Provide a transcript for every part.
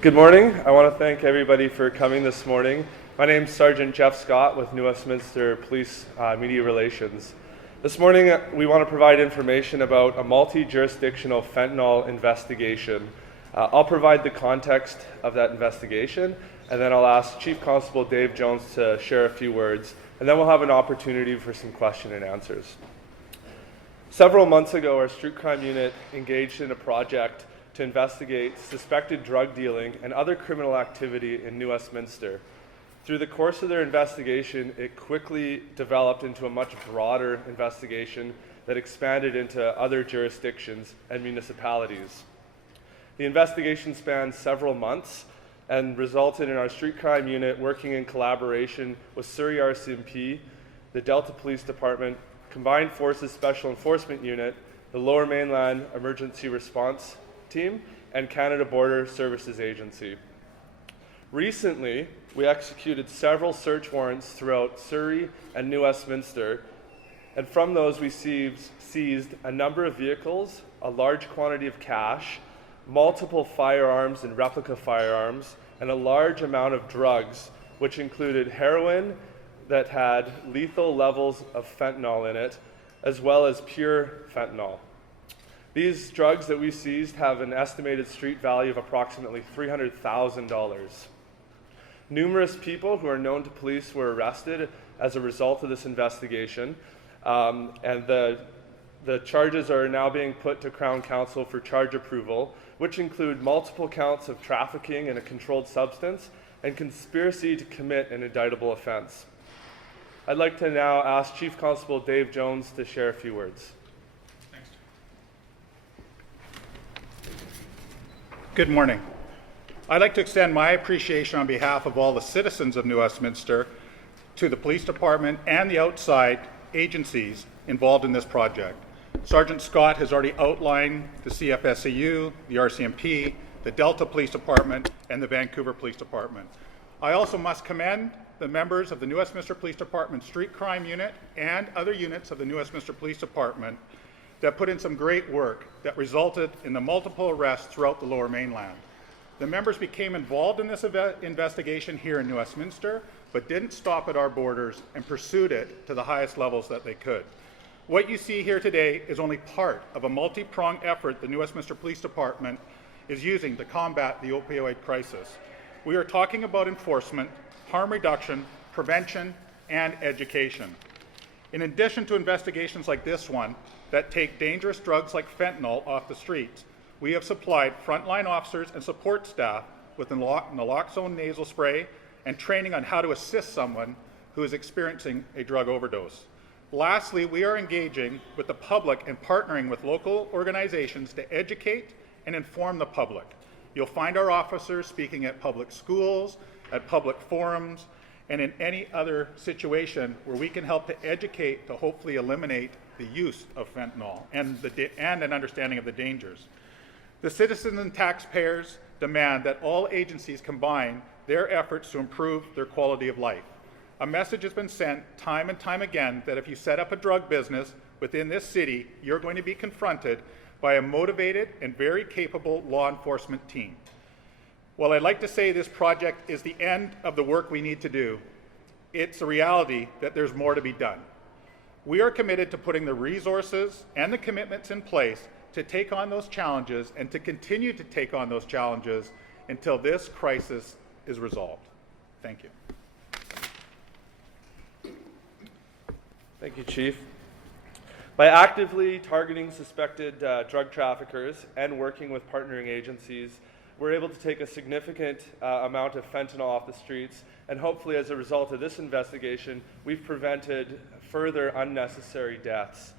Good morning. I want to thank everybody for coming this morning. My name is Sergeant Jeff Scott with New Westminster Police Media Relations. This morning we want to provide information about a multi-jurisdictional fentanyl investigation. I'll provide the context of that investigation, and then I'll ask Chief Constable Dave Jones to share a few words, and then we'll have an opportunity for some question and answers. Several months ago, our Street Crime Unit engaged in a project to investigate suspected drug dealing and other criminal activity in New Westminster. Through the course of their investigation, it quickly developed into a much broader investigation that expanded into other jurisdictions and municipalities. The investigation spanned several months and resulted in our Street Crime Unit working in collaboration with Surrey RCMP, the Delta Police Department, Combined Forces Special Enforcement Unit, the Lower Mainland Emergency Response Team, and Canada Border Services Agency. Recently, we executed several search warrants throughout Surrey and New Westminster, and from those we seized a number of vehicles, a large quantity of cash, multiple firearms and replica firearms, and a large amount of drugs, which included heroin that had lethal levels of fentanyl in it, as well as pure fentanyl. These drugs that we seized have an estimated street value of approximately $300,000. Numerous people who are known to police were arrested as a result of this investigation, and the charges are now being put to Crown Counsel for charge approval, which include multiple counts of trafficking in a controlled substance and conspiracy to commit an indictable offense. I'd like to now ask Chief Constable Dave Jones to share a few words. Good morning. I'd like to extend my appreciation on behalf of all the citizens of New Westminster to the police department and the outside agencies involved in this project. Sergeant Scott has already outlined the CFSAU, the RCMP, the Delta Police Department, and the Vancouver Police Department. I also must commend the members of the New Westminster Police Department Street Crime Unit and other units of the New Westminster Police Department that put in some great work that resulted in the multiple arrests throughout the Lower Mainland. The members became involved in this investigation here in New Westminster, but didn't stop at our borders and pursued it to the highest levels that they could. What you see here today is only part of a multi-pronged effort the New Westminster Police Department is using to combat the opioid crisis. We are talking about enforcement, harm reduction, prevention, and education. In addition to investigations like this one that take dangerous drugs like fentanyl off the streets, we have supplied frontline officers and support staff with naloxone nasal spray and training on how to assist someone who is experiencing a drug overdose. Lastly, we are engaging with the public and partnering with local organizations to educate and inform the public. You'll find our officers speaking at public schools, at public forums, and in any other situation where we can help to educate to hopefully eliminate the use of fentanyl and an understanding of the dangers. The citizens and taxpayers demand that all agencies combine their efforts to improve their quality of life. A message has been sent time and time again that if you set up a drug business within this city, you're going to be confronted by a motivated and very capable law enforcement team. While I'd like to say this project is the end of the work we need to do, it's a reality that there's more to be done. We are committed to putting the resources and the commitments in place to take on those challenges and to continue to take on those challenges until this crisis is resolved. Thank you. Thank you, Chief. By actively targeting suspected drug traffickers and working with partnering agencies, we're able to take a significant amount of fentanyl off the streets, and hopefully as a result of this investigation, we've prevented further unnecessary deaths.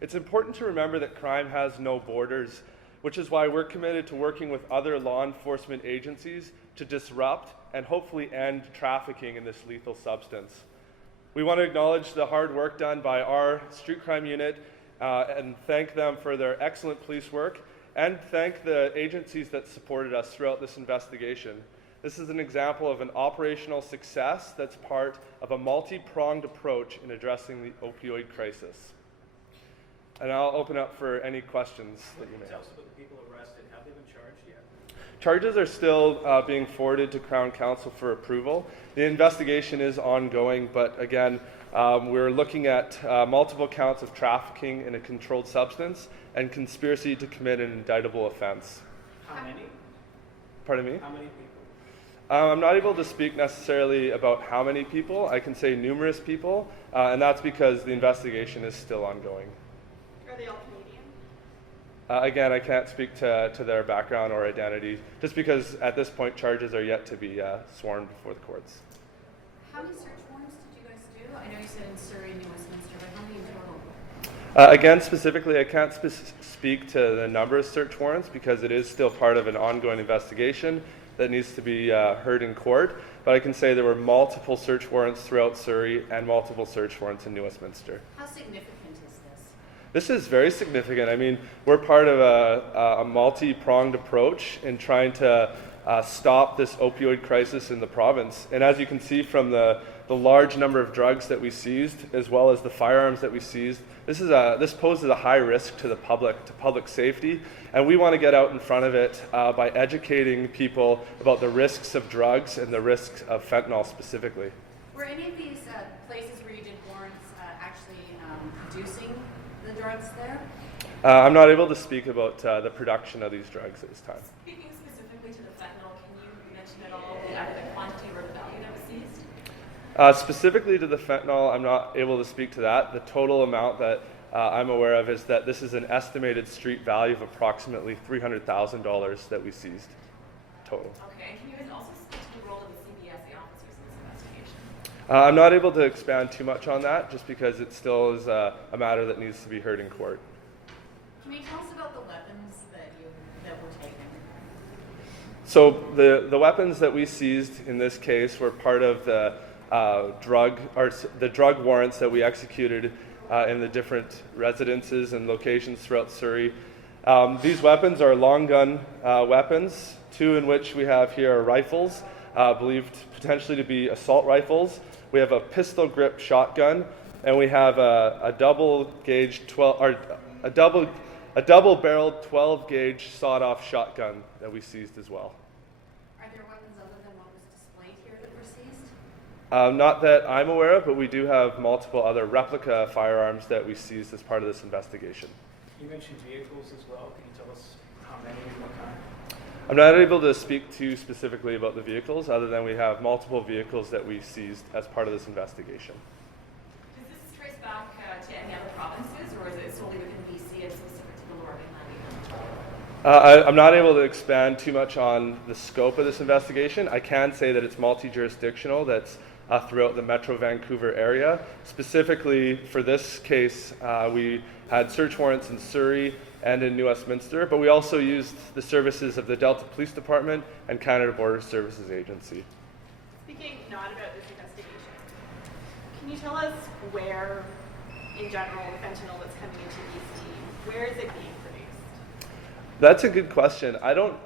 It's important to remember that crime has no borders, which is why we're committed to working with other law enforcement agencies to disrupt and hopefully end trafficking in this lethal substance. We want to acknowledge the hard work done by our Street Crime Unit and thank them for their excellent police work, and thank the agencies that supported us throughout this investigation. This is an example of an operational success that's part of a multi-pronged approach in addressing the opioid crisis. And I'll open up for any questions that you may have. Tell us about the people arrested. Have they been charged yet? Charges are still being forwarded to Crown Counsel for approval. The investigation is ongoing, but again, we're looking at multiple counts of trafficking in a controlled substance and conspiracy to commit an indictable offense. How many? Pardon me? How many people? I'm not able to speak necessarily about how many people. I can say numerous people, and that's because the investigation is still ongoing. Are they all Canadian? Again, I can't speak to their background or identity, just because at this point charges are yet to be sworn before the courts. How many search warrants did you guys do? I know you said in Surrey and New Westminster, but how many in total? Again, specifically, I can't speak to the number of search warrants because it is still part of an ongoing investigation that needs to be heard in court. But I can say there were multiple search warrants throughout Surrey and multiple search warrants in New Westminster. How significant is this? This is very significant. I mean, we're part of a multi-pronged approach in trying to stop this opioid crisis in the province. And as you can see from the large number of drugs that we seized, as well as the firearms that we seized, this poses a high risk to the public, to public safety, and we want to get out in front of it by educating people about the risks of drugs and the risks of fentanyl specifically. Were any of these places where you did warrants actually producing the drugs there? I'm not able to speak about the production of these drugs at this time. Speaking specifically to the fentanyl, can you mention at all either the quantity or the value that was seized? Specifically to the fentanyl, I'm not able to speak to that. The total amount that I'm aware of is that this is an estimated street value of approximately $300,000 that we seized total. Okay, and can you also speak to the role of the CBSA officers in this investigation? I'm not able to expand too much on that just because it still is a matter that needs to be heard in court. Can you tell us about the weapons that were taken? So the weapons that we seized in this case were part of the drug warrants that we executed in the different residences and locations throughout Surrey. These weapons are long gun weapons, two in which we have here are rifles, believed potentially to be assault rifles. We have a pistol grip shotgun, and we have a double barreled 12 gauge sawed off shotgun that we seized as well. Are there weapons other than what was displayed here that were seized? Not that I'm aware of, but we do have multiple other replica firearms that we seized as part of this investigation. You mentioned vehicles as well. Can you tell us how many and what kind? I'm not able to speak too specifically about the vehicles, other than we have multiple vehicles that we seized as part of this investigation. Does this trace back to any other provinces, or is it solely within BC and specific to the Lower Mainland? I'm not able to expand too much on the scope of this investigation. I can say that it's multi-jurisdictional, that's throughout the Metro Vancouver area. Specifically for this case, we had search warrants in Surrey and in New Westminster, but we also used the services of the Delta Police Department and Canada Border Services Agency. Speaking not about this investigation, can you tell us where, in general, the fentanyl that's coming into BC, where is it being produced? That's a good question. I don't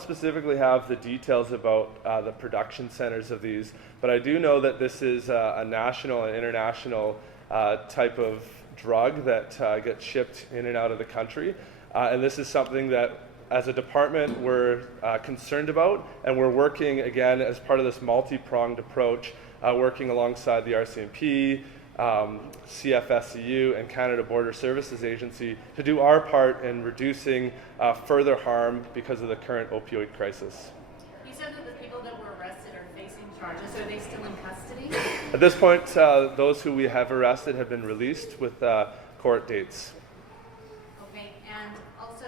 specifically have the details about the production centers of these, but I do know that this is a national and international type of drug that gets shipped in and out of the country. And this is something that, as a department, we're concerned about, and we're working, again, as part of this multi-pronged approach, working alongside the RCMP, CFSCU, and Canada Border Services Agency to do our part in reducing further harm because of the current opioid crisis. You said that the people that were arrested are facing charges. Are they still in custody? At this point, those who we have arrested have been released with court dates. Okay, and also,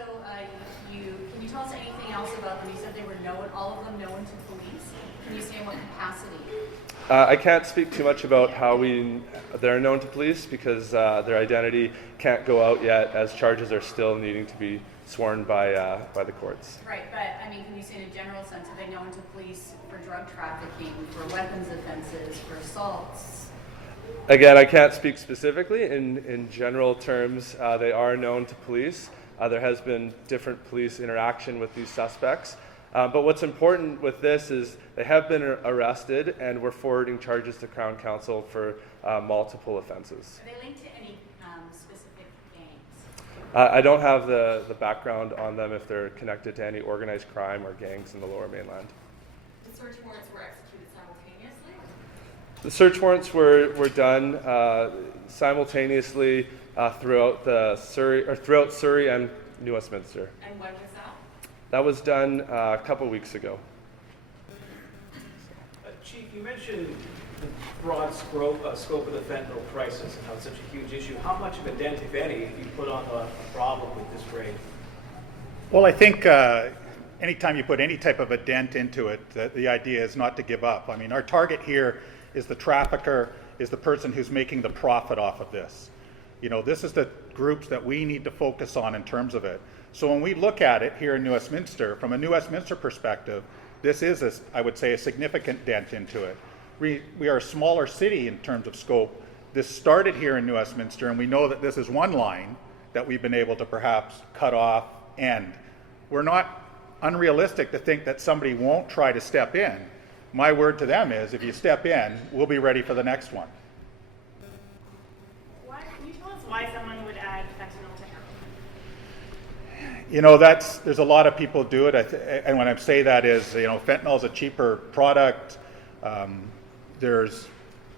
can you tell us anything else about them? You said they were all of them known to police. Can you say in what capacity? I can't speak too much about how they're known to police because their identity can't go out yet, as charges are still needing to be sworn by the courts. Right, but I mean, can you say in a general sense, are they known to police for drug trafficking, for weapons offenses, for assaults? Again, I can't speak specifically. In general terms, they are known to police. There has been different police interaction with these suspects. But what's important with this is they have been arrested, and we're forwarding charges to Crown Counsel for multiple offenses. Are they linked to any specific gangs? I don't have the background on them if they're connected to any organized crime or gangs in the Lower Mainland. The search warrants were executed simultaneously? The search warrants were done simultaneously throughout Surrey and New Westminster. And when was that? That was done a couple weeks ago. Chief, you mentioned the broad scope of the fentanyl crisis and how it's such a huge issue. How much of a dent, if any, have you put on the problem with this raid? Well, I think anytime you put any type of a dent into it, the idea is not to give up. I mean, our target here is the trafficker, is the person who's making the profit off of this. You know, this is the groups that we need to focus on in terms of it. So when we look at it here in New Westminster, from a New Westminster perspective, this is, I would say, a significant dent into it. We are a smaller city in terms of scope. This started here in New Westminster, and we know that this is one line that we've been able to perhaps cut off, end. We're not unrealistic to think that somebody won't try to step in. My word to them is, if you step in, we'll be ready for the next one. Can you tell us why someone would add fentanyl to heroin? You know, there's a lot of people do it, and when I say that is, you know, fentanyl is a cheaper product. There's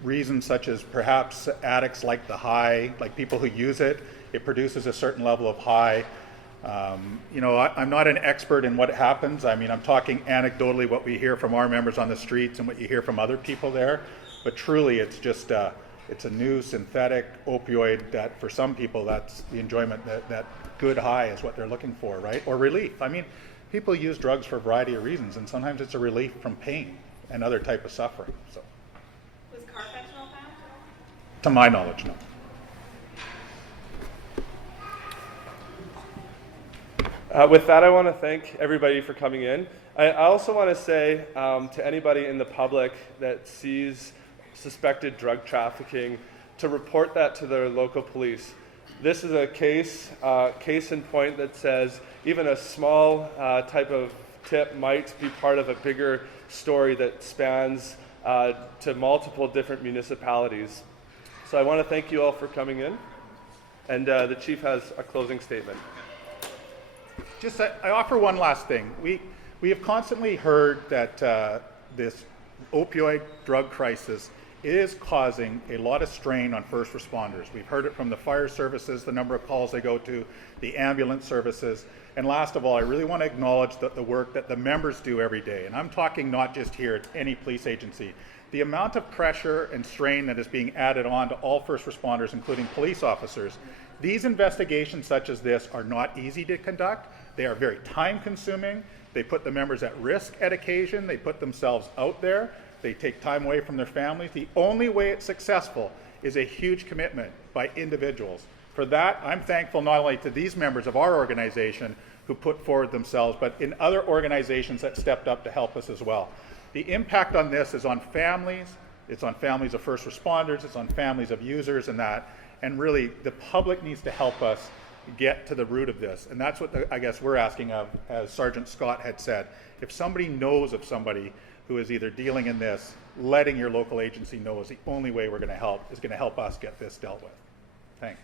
reasons such as perhaps addicts like the high, like people who use it. It produces a certain level of high. You know, I'm not an expert in what happens. I mean, I'm talking anecdotally what we hear from our members on the streets and what you hear from other people there. But truly, it's just it's a new synthetic opioid that for some people, that's the enjoyment, that good high is what they're looking for, right? Or relief. I mean, people use drugs for a variety of reasons, and sometimes it's a relief from pain and other type of suffering. So, Was carfentanil found? to my knowledge, no. With that, I want to thank everybody for coming in. I also want to say to anybody in the public that sees suspected drug trafficking to report that to their local police. This is a case in point that says even a small type of tip might be part of a bigger story that spans to multiple different municipalities. So I want to thank you all for coming in, and the chief has a closing statement. Just, I offer one last thing. We have constantly heard that this opioid drug crisis is causing a lot of strain on first responders. We've heard it from the fire services, the number of calls they go to, the ambulance services, and last of all, I really want to acknowledge the work that the members do every day. And I'm talking not just here at any police agency. The amount of pressure and strain that is being added on to all first responders, including police officers. These investigations such as this are not easy to conduct. They are very time consuming. They put the members at risk at occasion. They put themselves out there. They take time away from their families. The only way it's successful is a huge commitment by individuals. For that, I'm thankful not only to these members of our organization who put forward themselves, but in other organizations that stepped up to help us as well. The impact on this is on families. It's on families of first responders. It's on families of users and that. And really, the public needs to help us get to the root of this. And that's what I guess we're asking of, as Sergeant Scott had said. If somebody knows of somebody who is either dealing in this, letting your local agency know is the only way we're going to help, is going to help us get this dealt with. Thanks.